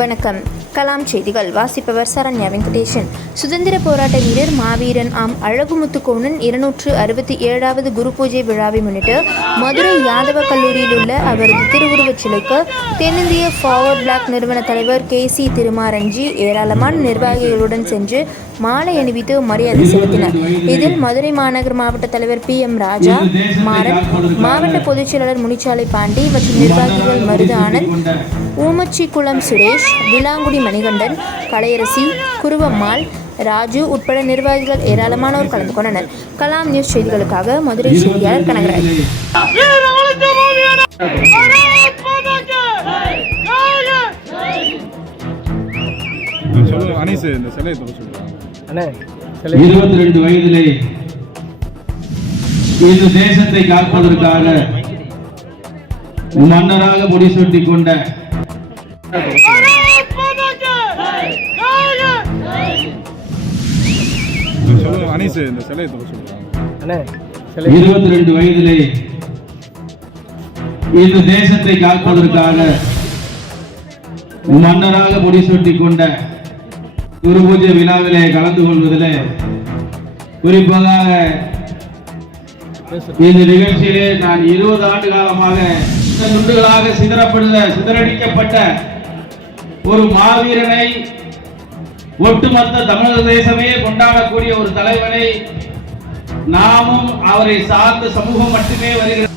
வணக்கம். கலாம் செய்திகள் வாசிப்பவர் சரண்யா வெங்கடேசன். சுதந்திர போராட்ட வீரர் மாவீரன் அழகுமுத்துக்கோனின் 267வது குரு பூஜை விழாவை முன்னிட்டு மதுரை யாதவ கல்லூரியில் உள்ள அவரது திருவுருவச் சிலைக்கு தென்னிந்திய ஃபார்வர்ட் பிளாக் நிறுவன தலைவர் KC திருமாரஞ்சி ஏராளமான நிர்வாகிகளுடன் சென்று மாலை அணிவித்து மரியாதை செலுத்தினர். இதில் மதுரை மாநகர் மாவட்ட தலைவர் PM ராஜா, மாறன், மாவட்ட பொதுச் செயலாளர் முனிச்சாலை பாண்டி மற்றும் நிர்வாகிகள் மருது ஆனந்த், ஊமச்சிக்குளம் சுரேஷ், விலாங்குடி மணிகண்டன், கலையரசி, குருவம்மாள், ராஜு உட்பட நிர்வாகிகள் ஏராளமானோர் கலந்து கொண்டனர். கலாம் நியூஸ் செய்திகளுக்காக மதுரை செய்தியாளர் கனகராஜ். இருபத்தி வயதிலே இந்த தேசத்தை காப்பதற்காக மன்னராக முடிசூட்டிக் கொண்ட வயதிலே இந்த தேசத்தை காப்பதற்காக மன்னராக முடிசூட்டிக் கொண்ட குரு பூஜை விழாவிலே கலந்து கொள்வதிலே குறிப்பாக இந்த நிகழ்ச்சியிலே நான் 20 ஆண்டு காலமாக துண்டுகளாக சிதறடிக்கப்பட்ட ஒரு மாவீரனை, ஒட்டுமொத்த தமிழக தேசமே கொண்டாடக்கூடிய ஒரு தலைவனை, நாமும் அவரை சார்ந்த சமூகம் மட்டுமே வருகிறது